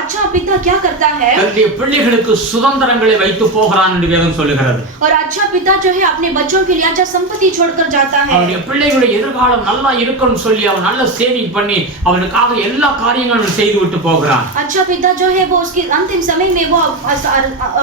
अच्छा पिता क्या करता है? தன்னுடைய பிள்ளைகளுக்கு சுதந்திரங்களை வைத்து போகிறான் என்று வேதம் சொல்லுகிறது. और अच्छा पिता जो है अपने बच्चों के लिए अच्छा संपत्ति छोड़कर जाता है। அவருடைய பிள்ளைகளுடைய எதிர்காலம் நல்லா இருக்கணும்னு சொல்லி அவன் நல்ல சேவிங் பண்ணி அவனுக்காக எல்லா காரியங்களும் செய்து விட்டு போகிறான். अच्छा पिता जो है वो उसके अंतिम समय में वो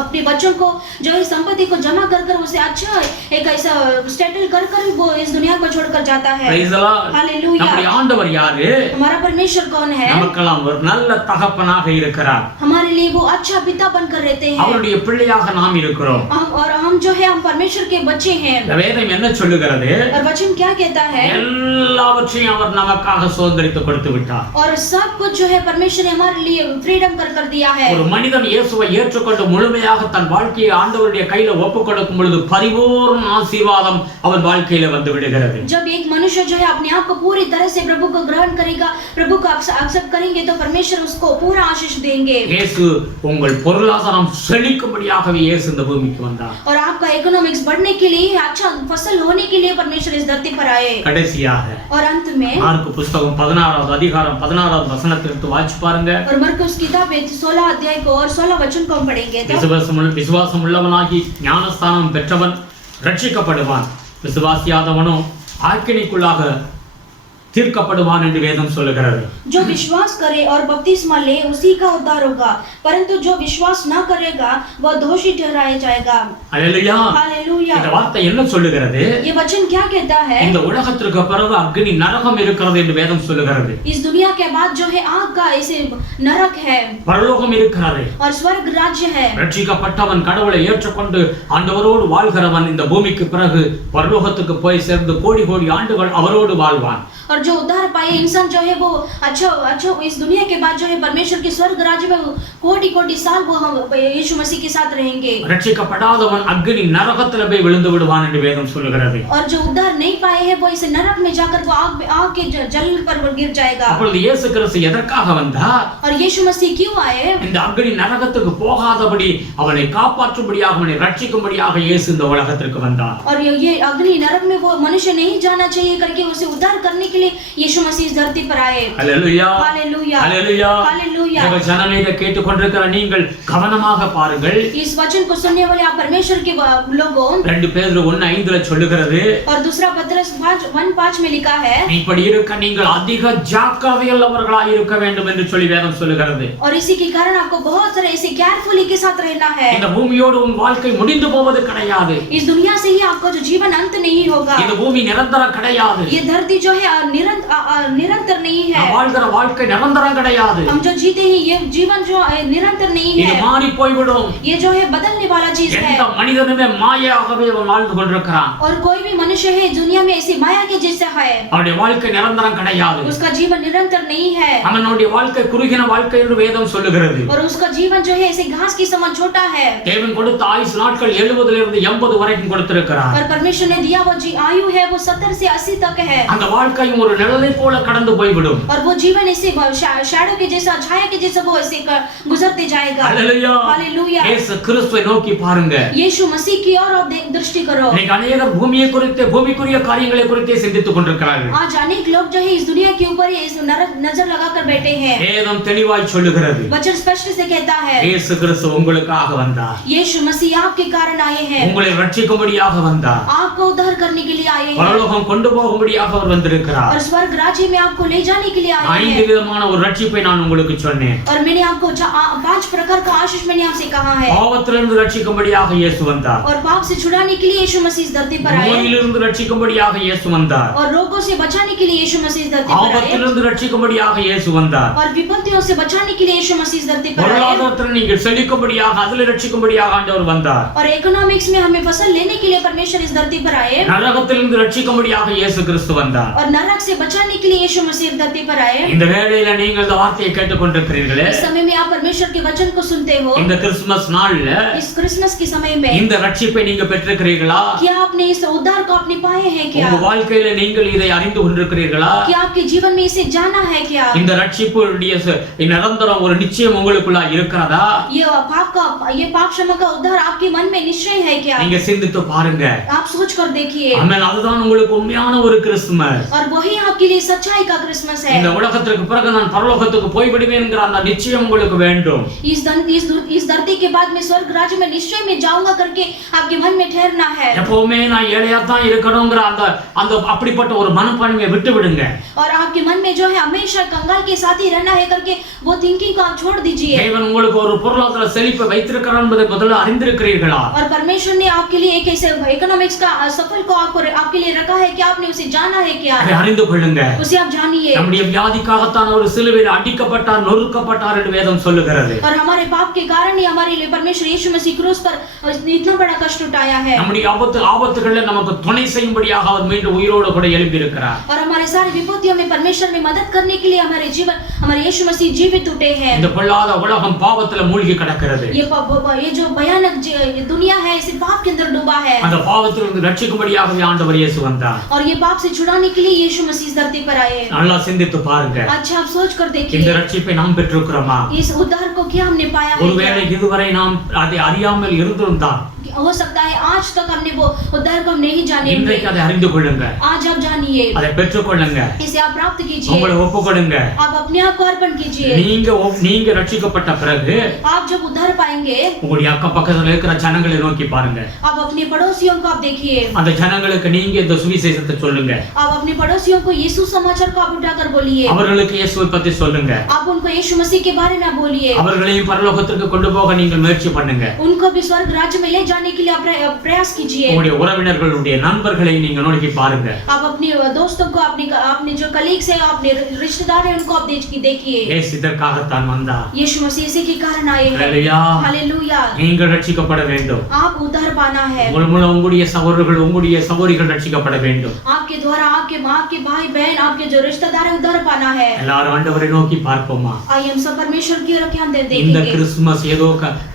अपने बच्चों को जो है संपत्ति को जमा कर कर उसे अच्छा एक ऐसा सेटल कर कर वो इस दुनिया को छोड़कर जाता है। Praise the Lord. हालेलुया। நம்முடைய ஆண்டவர் யாரு? हमारा परमेश्वर कौन है? நமக்கெல்லாம் ஒரு நல்ல தகப்பனாக இருக்கிறார். हमारे लिए वो अच्छा पिता बनकर रहते हैं। அவருடைய பிள்ளையாக நாம் இருக்கிறோம். और हम जो है हम परमेश्वर के बच्चे हैं। வேதம் என்ன சொல்லுகிறது? और वचन क्या कहता है? எல்லாவற்றையும் அவர் நமக்காக சுதந்திரித்து கொடுத்து விட்டார். और सब कुछ जो है परमेश्वर ने हमारे लिए फ्रीडम कर दिया है। ஒரு மனிதன் இயேசுவை ஏற்றுக்கொண்டு முழுமையாக தன் வாழ்க்கையை ஆண்டவருடைய கையில ஒப்புக் கொடுக்கும் பொழுது பரிபூர்ண ஆசீர்வாதம் அவன் வாழ்க்கையில வந்து விடுகிறது. जब एक मनुष्य जो है अपने आप को पूरी तरह से प्रभु को ग्रहण करेगा, प्रभु को एक्सेप्ट करेंगे, तो परमेश्वर उसको पूरा आशीष देंगे। இயேசு உங்கள் பொருளாதாரம் செழிக்கும்படியாகவே இயேசு இந்த பூமிக்கு வந்தார். और आपका इकोनॉमिक्स बढ़ने के लिए, अच्छा फसल होने के लिए परमेश्वर इस धरती पर आए। கடைசியாக और अंत में மார்க்கு புத்தகம் 16வது அதிகாரம் 16வது வசனத்திற்கு வாசிச்சு பாருங்க. और मरकुस किताब 16 अध्याय को और 16 वचन को हम पढ़ेंगे। விசுவாசம் உள்ளவனாகி ஞானஸ்தானம் பெற்றவன் ரட்சிக்கப்படுவான், விசுவாசியாதவனோ ஆக்கினைக்குள்ளாக தீர்க்கப்படுவான் என்று வேதம் சொல்லுகிறது. जो विश्वास करे और बपतिस्मा ले उसी का उद्धार होगा, परंतु जो विश्वास न करेगा वह दोषी ठहराया जाएगा। அல்லேலூயா. हालेलुया। இந்த வார்த்தை என்ன சொல்லுகிறது? ये वचन क्या कहता है? இந்த உலகத்திற்கு பிறகு அக்னி நரகம் இருக்கிறது என்று வேதம் சொல்லுகிறது. इस दुनिया के बाद जो है आग का ऐसे नरक है பரலோகம் இருக்கிறது और स्वर्ग राज्य है। ரட்சிக்கப்பட்டவன் கடவுளை ஏற்றுக்கொண்டு ஆண்டவரோடு வாழ்கிறவன் இந்த பூமிக்கு பிறகு பரலோகத்துக்கு போய் சேர்ந்து கோடி கோடி ஆண்டுகள் அவரோடு வாழ்வான். और जो उद्धार पाए इंसान जो है वो अच्छा इस दुनिया के बाद जो है परमेश्वर के स्वर्ग राज्य में कोटि कोटि साल वो हम यीशु मसीह के साथ रहेंगे। ரட்சிக்கப்படாதவன் அக்னி நரகத்தில் போய் விழுந்து விடுவான் என்று வேதம் சொல்லுகிறது. और जो उद्धार नहीं पाए हैं वो इस नरक में जाकर वो आग के जल पर गिर जाएगा। அப்பொழுது இயேசு கிறிஸ்து எதற்காக வந்தார்? और यीशु मसीह क्यों आए? இந்த அக்னி நரகத்துக்கு போகாதபடி அவனை காப்பாற்றும்படியாக அவனை ரட்சிக்கும்படியாக இயேசு இந்த உலகத்திற்கு வந்தார். और ये अग्नि नरक में वो मनुष्य नहीं जाना चाहिए करके उसे उद्धार करने के लिए यीशु मसीह इस धरती पर आए। Hallelujah hallelujah hallelujah hallelujah. தேவ ஜனமே இதை கேட்டுக்கொண்டிருக்கிற நீங்கள் கவனமாக பாருங்கள். इस वचन को सुनने वाले आप परमेश्वर के लोगों 2 பேதுரு 1:5 சொல்லுகிறது. और दूसरा पत्रस 1:5 में लिखा है இப்படி இருக்க நீங்கள் அதிக ஜாக்கிரதையுள்ளவர்களாய் இருக்க வேண்டும் என்று சொல்லி வேதம் சொல்லுகிறது. और इसी के कारण आपको बहुत सारे ऐसे केयरफुली के साथ रहना है। இந்த பூமியோடு உன் வாழ்க்கை முடிந்து போவது கிடையாது. इस दुनिया से ही आपका जो जीवन अंत नहीं होगा। இந்த பூமி நிரந்தரம் கிடையாது. ये धरती जो है निरंतर नहीं है। வாழ்கிற வாழ்க்கை நிரந்தரம் கிடையாது. हम जो जीते हैं ये जीवन जो निरंतर नहीं இது है। மாறி போய்விடும். ये जो है बदलने वाला चीज है। எந்த மனிதனுமே மாயாகவே வாழ்ந்து கொண்டிருக்கிறான். और कोई भी मनुष्य है दुनिया में ऐसी माया के जैसा है। அவனுடைய வாழ்க்கை நிரந்தரம் கிடையாது. उसका जीवन निरंतर नहीं है। அவனுடைய வாழ்க்கை குறுகின வாழ்க்கை என்று வேதம் சொல்லுகிறது. और उसका जीवन जो है ऐसे घास के समान छोटा है। தேவன் கொடுத்த ஆயுசு நாட்கள் 70 இருந்து 80 வரைக்கும் கொடுத்திருக்கிறார். और परमेश्वर ने दिया वो आयु है वो 70 से 80 तक है। அந்த வாழ்க்கையும் ஒரு நிழலை போல கடந்து போய்விடும். और वो जीवन ऐसे शैडो के जैसा छाया के जैसा वो ऐसे गुजरते जाएगा। Hallelujah hallelujah. இயேசு கிறிஸ்துவை நோக்கி பாருங்க. यीशु मसीह की ओर आप दृष्टि करो। இன்னைக்கு अनेகர் பூமியை குறித்து பூமிக்குரிய காரியங்களை குறித்து சிந்தித்துக் கொண்டிருக்கிறார்கள். आज अनेक लोग जो है इस दुनिया के ऊपर इस नजर लगाकर बैठे हैं। வேதம் தெளிவாய் சொல்லுகிறது. वचन स्पष्ट से कहता है இயேசு கிறிஸ்து உங்களுக்காக வந்தார். यीशु मसीह आपके कारण आए हैं। உங்களை ரட்சிக்கும்படியாக வந்தார். आपको उद्धार करने के लिए आए हैं। பரலோகம் கொண்டு போகும்படியாக அவர் வந்திருக்கிறார். और स्वर्ग राज्य में आपको ले जाने के लिए आए 5 हैं। விதமான ஒரு ரட்சிப்பை நான் உங்களுக்கு சொன்னேன். और मैंने आपको 5 प्रकार का आशीष मैंने आपसे कहा है। பாவத்திலிருந்து ரட்சிக்கும்படியாக இயேசு வந்தார். और पाप से छुड़ाने के लिए यीशु मसीह इस धरती पर आए। நோயிலிருந்து ரட்சிக்கும்படியாக இயேசு வந்தார். और रोगों से बचाने के लिए यीशु मसीह इस धरती पर आए। ஆபத்திலிருந்து ரட்சிக்கும்படியாக இயேசு வந்தார். और विपत्तियों से बचाने के लिए यीशु मसीह इस धरती पर आए। பொருளாதாரத்தில் நீங்கள் செழிக்கும்படியாக அதில் ரட்சிக்கும்படியாக ஆண்டவர் வந்தார். और इकोनॉमिक्स में हमें फसल लेने के लिए परमेश्वर इस धरती पर आए। நரகத்திலிருந்து ரட்சிக்கும்படியாக இயேசு கிறிஸ்து வந்தார். और नरक से बचाने के लिए यीशु मसीह इस धरती पर आए। இந்த வேளையில நீங்கள் இந்த வார்த்தையை கேட்டுக்கொண்டிருக்கிறீர்களே, इस समय में आप परमेश्वर के वचन को सुनते हो। இந்த கிறிஸ்துமஸ் நாள்ல इस क्रिसमस के समय में இந்த ரட்சிப்பை நீங்க பெற்றிருக்கிறீர்களா? क्या आपने इस उद्धार को अपने पाए हैं क्या? உங்க வாழ்க்கையில நீங்கள் இதை அறிந்து கொண்டிருக்கிறீர்களா? क्या आपके जीवन में इसे जाना है क्या? இந்த ரட்சிப்புடைய நிரந்தரம் ஒரு நிச்சயம் உங்களுக்குள்ள இருக்கிறதா? ये पाप क्षमा का उद्धार आपके मन में निश्चय है क्या? நீங்க சிந்தித்து பாருங்க. आप सोच कर देखिए। ஆமென். அதுதான் உங்களுக்கு உண்மையான ஒரு கிறிஸ்துமஸ். और वही आपके लिए सच्चाई का क्रिसमस है। இந்த உலகத்திற்கு பிறகு நான் பரலோகத்துக்கு போய் விடுவேன்ங்கற அந்த நிச்சயம் உங்களுக்கு வேண்டும். इस धरती के बाद मैं स्वर्ग राज्य में निश्चय में जाऊंगा करके आपके मन में ठहरना है। எப்பவுமே நான் ஏழையா தான் இருக்கணும்ங்கற அந்த அப்படிப்பட்ட ஒரு மனப்பான்மையை விட்டு விடுங்க. और आपके मन में जो है हमेशा कंगाल के साथ ही रहना है करके वो थिंकिंग को आप छोड़ दीजिए। தேவன் உங்களுக்கு ஒரு பொருளாதார செழிப்பை வைத்திருக்கிறார் என்பதை முதல்ல அறிந்திருக்கிறீர்களா? और परमेश्वर ने आपके लिए एक ऐसे इकोनॉमिक्स का सफल को आपके लिए रखा है कि आपने उसे जाना है क्या? அதை அறிந்து கொள்ளுங்க. उसे आप जानिए। நம்முடைய வியாதிக்காகத்தான் அவர் சிலுவையில் அடிக்கப்பட்டார், நொறுக்கப்பட்டார் என்று வேதம் சொல்லுகிறது. और हमारे पाप के कारण ही हमारे लिए परमेश्वर यीशु मसीह क्रूस पर इतना बड़ा कष्ट उठाया है। நம்முடைய ஆபத்துகளில் நமக்கு துணை செய்யும்படியாக அவர் மீண்டும் உயிரோடு கூட எழுப்பி இருக்கிறார். और हमारे सारे विपत्तियों में परमेश्वर में मदद करने के लिए हमारे यीशु मसीह जीवित उठे हैं। இந்த பொல்லாத உலகம் பாவத்தில் மூழ்கி கிடக்கிறது. ये जो भयानक दुनिया है इस पाप के अंदर डूबा है। அந்த பாவத்திலிருந்து ரட்சிக்கும்படியாகவே ஆண்டவர் இயேசு வந்தார். और ये पाप से छुड़ाने के लिए यीशु मसीह इस धरती पर आए। நல்லா சிந்தித்து பாருங்க. अच्छा आप सोच कर देखिए। இந்த ரட்சிப்பை நாம் பெற்றிருக்கிறோமா? इस उद्धार को क्या हमने पाया है? ஒருவேளை இதுவரை நாம் அதை அறியாமல் இருந்திருந்தால் हो सकता है आज तक हमने वो उद्धार को हम नहीं जाने होंगे। இன்றைக்கு அதை அறிந்து கொள்ளுங்க, आज आप जानिए, அதை பெற்றுக்கொள்ளுங்க, इसे आप प्राप्त कीजिए, உங்களை ஒப்பு கொடுங்க. आप अपने आप को अर्पण कीजिए। நீங்க ரட்சிக்கப்பட்ட பிறகு आप जब उद्धार पाएंगे, உங்களுடைய அக்கம் பக்கத்துல இருக்கிற ஜனங்களை நோக்கி பாருங்க. आप अपने पड़ोसियों को आप देखिए, அந்த ஜனங்களுக்கு நீங்க இந்த சுவிசேஷத்தை சொல்லுங்க. आप अपने पड़ोसियों को यीशु समाचार को आप उठाकर बोलिए, அவர்களுக்கு இயேசுவை பத்தி சொல்லுங்க. आप उनको यीशु मसीह के बारे में बोलिए, அவர்களையும் பரலோகத்திற்கு கொண்டு போக நீங்கள் முயற்சி பண்ணுங்க. उनको भी स्वर्ग राज्य में ले जाने के लिए आप प्रयास कीजिए। உங்களுடைய உறவினர்களுடைய நண்பர்களை நீங்க நோக்கி பாருங்க. आप अपने दोस्तों को, अपने जो कलीग्स है, अपने रिश्तेदार है, उनको आप देखिए। இயேசு இதற்காகத்தான் வந்தார். यीशु मसीह इसी के कारण आए हैं। ஹalleluya, हालेलुया। நீங்கள் ரட்சிக்கப்பட வேண்டும். आप उद्धार पाना है, உங்களுடைய சகோதரர்கள், உங்களுடைய சகோதரிகள் ரட்சிக்கப்பட வேண்டும். आपके द्वारा आपके माँ के भाई बहन, आपके जो रिश्तेदार है, उद्धार पाना है। எல்லாரும் ஆண்டவரை நோக்கி பார்ப்போமா? आइए हम सब परमेश्वर की ओर ध्यान இந்த देंगे। கிறிஸ்துமஸ் ஏதோ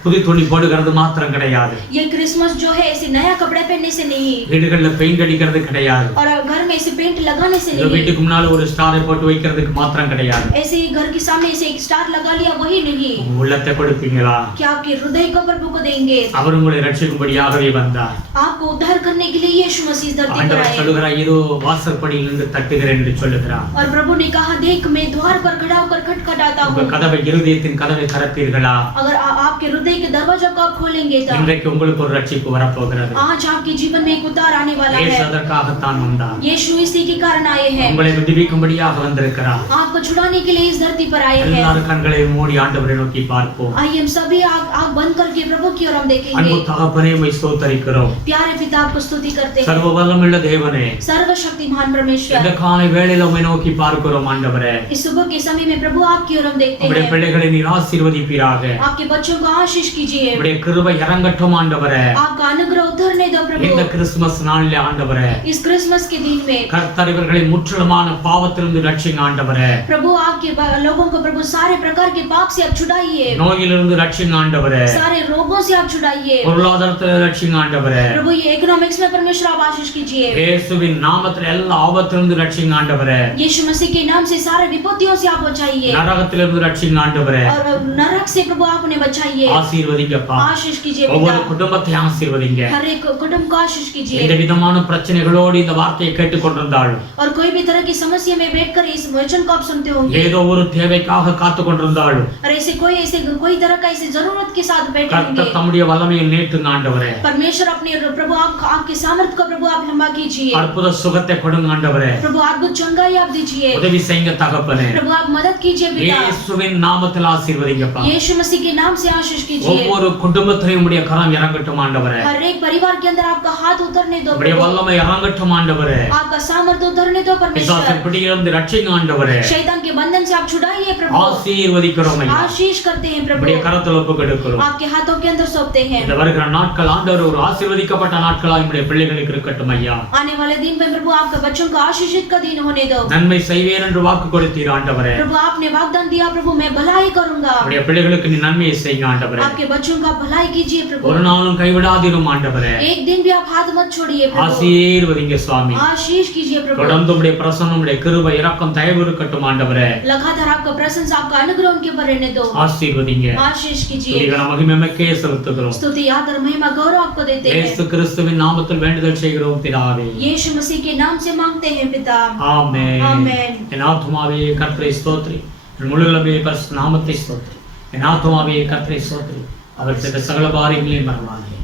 புது துணி போடுகிறது மாத்திரம் கிடையாது. ये क्रिसमस जो है ऐसे नया कपड़े पहनने से नहीं, வீடுகள்ல பெயிண்ட் அடிக்கிறது கிடையாது. और घर में ऐसे पेंट लगाने से இந்த नहीं, வீட்டுக்கு முன்னால ஒரு ஸ்டாரை போட்டு வைக்கிறதுக்கு மாத்திரம் கிடையாது. ऐसे ही घर के सामने ऐसे एक स्टार लगा लिया वही नहीं। உங்க உள்ளத்தை கொடுப்பீங்களா? क्या आपके हृदय को प्रभु को देंगे? அவர் உங்களை ரட்சிக்கும்படியாகவே வந்தார். आपको उद्धार करने के लिए यीशु मसीह धरती पर ஆண்டவர் आए। சொல்லுகிறார், ஏதோ வாசற்படியில் இருந்து தட்டுகிறேன் என்று சொல்லுகிறார். और प्रभु ने कहा, देख मैं द्वार पर खड़ा होकर खटखटाता உங்க हूँ। கதவை, இருதயத்தின் கதவை திறப்பீர்களா? अगर आपके हृदय के दरवाजा को आप खोलेंगे तो இன்றைக்கு உங்களுக்கு ஒரு ரட்சிப்பு வரப்போகிறது. आज आपके जीवन में एक उद्धार आने वाला இயேசு है। அதற்காகத்தான் வந்தார். यीशु इसी के कारण आए हैं, உங்களை விடுவிக்கும்படியாக வந்திருக்கிறார். आपको छुड़ाने के लिए इस धरती पर आए हैं। எல்லாரும் கண்களை மூடி ஆண்டவரை நோக்கி பார்ப்போம். आइए हम सभी आँख बंद करके प्रभु की ओर हम देखेंगे। அன்பு தகப்பனே, உம்மை ஸ்தோத்திரிக்கிறோம். प्यारे पिता, आपको स्तुति करते हैं। சர்வ வல்லமையுள்ள தேவனே, सर्वशक्तिमान இந்த परमेश्वर, காலை வேளையில உம்மை நோக்கி பார்க்கிறோம் ஆண்டவரே. इस सुबह के समय में प्रभु आपकी ओर हम देखते உம்முடைய हैं। பிள்ளைகளை நீர் ஆசீர்வதிப்பீராக. आपके बच्चों को आशीष कीजिए, உம்முடைய கிருபை இறங்கட்டும் ஆண்டவரே. आपका अनुग्रह उतरने दो இந்த प्रभु। கிறிஸ்துமஸ் நாளிலே ஆண்டவரே, इस क्रिसमस के दिन में கர்த்தர் இவர்களை முற்றிலுமான பாவத்திலிருந்து ரட்சிங்க ஆண்டவரே. प्रभु आपके लोगों को प्रभु सारे प्रकार के पाप से आप छुड़ाइए, நோயிலிருந்து ரட்சிங்க ஆண்டவரே. सारे रोगों से आप छुड़ाइए பொருளாதாரத்தில் ரட்சிங்க ஆண்டவரே. प्रभु। ये इकोनॉमिक्स में परमेश्वर आप आशीष कीजिए, இயேசுவின் நாமத்தில் எல்லா ஆபத்திலிருந்து ரட்சிங்க ஆண்டவரே. यीशु मसीह के नाम से सारे विपत्तियों से आप बचाइए, நரகத்திலிருந்து ரட்சிங்க ஆண்டவரே. और नरक से प्रभु आप उन्हें बचाइए। ஆசீர்வதிங்கப்பா. आशीष कीजिए ஒவ்வொரு पिता, குடும்பத்தையும் ஆசீர்வதிங்க. हर एक कुटुंब को आशीष எந்த कीजिए। விதமான பிரச்சனைகளோடு இந்த வார்த்தையை கேட்டுக்கொண்டிருந்தாலும், और कोई भी तरह की समस्या में बैठकर इस वचन को आप सुनते होंगे, ஏதோ ஒரு தேவைக்காக காத்து கொண்டிருந்தாலும், और ऐसे कोई तरह का ऐसे जरूरत के साथ बैठे होंगे, கர்த்தர் தம்முடைய வல்லமையில் நீட்டுங்க ஆண்டவரே. परमेश्वर अपने प्रभु आपके सामर्थ्य को प्रभु आप लंबा कीजिए, அற்புத சுகத்தை கொடுங்க ஆண்டவரே. प्रभु अद्भुत चंगाई आप दीजिए, உதவி செய்யுங்க தகப்பனே. प्रभु आप मदद कीजिए पिता, இயேசுவின் நாமத்தில் ஆசீர்வதிங்கப்பா. यीशु मसीह के नाम से आशीष कीजिए। ஒவ்வொரு குடும்பத்திலும் உம்முடைய கரம் இறங்கட்டும் ஆண்டவரே. हर एक परिवार के अंदर आपका हाथ उतरने दो உம்முடைய प्रभु, वल्लமை இறங்கட்டும் ஆண்டவரே. आपका सामर्थ्य उतरने दो பிசாசின் परमेश्वर, பிடியிலிருந்து ரட்சிங்க ஆண்டவரே. शैतान के बंधन से आप छुड़ाइए प्रभु, ஆசீர்வதிக்கிறோம் ஐயா. आशीष करते हैं प्रभु, உம்முடைய கரத்தில் ஒப்புக்கொடுக்கிறோம். आपके हाथों के अंदर सौंपते हैं। இந்த வருகிற நாட்கள் ஆண்டவர் ஒரு ஆசீர்வதிக்கப்பட்ட நாட்களாக நம்முடைய பிள்ளைகளுக்கு இருக்கட்டும் ஐயா. आने वाले दिन में प्रभु आपका बच्चों को आशीषित का दिन होने दो நன்மை செய்வேன் என்று வாக்கு கொடுத்தீர் ஆண்டவரே. प्रभु, आपने वाग्दान दिया प्रभु मैं भलाई करूंगा, நம்முடைய பிள்ளைகளுக்கு நீ நன்மையை செய்யுங்க ஆண்டவரே. आपके बच्चों का भलाई कीजिए प्रभु, ஒரு நாளும் கைவிடாதிரும் ஆண்டவரே. एक दिन भी आप हाथ मत छोड़िए प्रभु, ஆசீர்வதிங்க சுவாமி. आशीष कीजिए प्रभु, தொடர்ந்து உம்முடைய பிரசன்னம், உம்முடைய கிருபை, இரக்கம், தயவு இருக்கட்டும் ஆண்டவரே. लगातार आपका प्रशंसा आपका अनुग्रह उनके ऊपर रहने दो, ஆசீர்வதிங்க. आशीष कीजिए। துதிகளை மகிமைக்கே செலுத்துகிறோம். स्तुति आदर महिमा गौरव आपको देते हैं, இயேசு கிறிஸ்துவின் நாமத்தில் வேண்டுதல் செய்கிறோம் பிதாவே. यीशु मसीह के नाम से मांगते हैं पिता, ஆமென். आमेन। என் ஆத்துமாவே கர்த்தரை ஸ்தோத்திரி, என் முழுவதுமே பரிசுத்த நாமத்தை ஸ்தோத்திரி. என் ஆத்துமாவே கர்த்தரை ஸ்தோத்திரி, அவர் செய்த சகல காரியங்களையும் மறவாதே.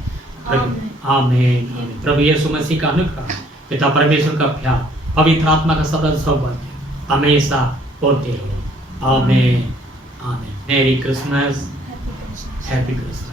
आमेन। आमीन। प्रभु यीशु मसीह का अनुग्रह, पिता परमेश्वर का प्यार, पवित्र आत्मा का सदा सौभाग्य हमेशा होते रहो। आमीन आमीन। मेरी क्रिसमस, हैप्पी क्रिसमस।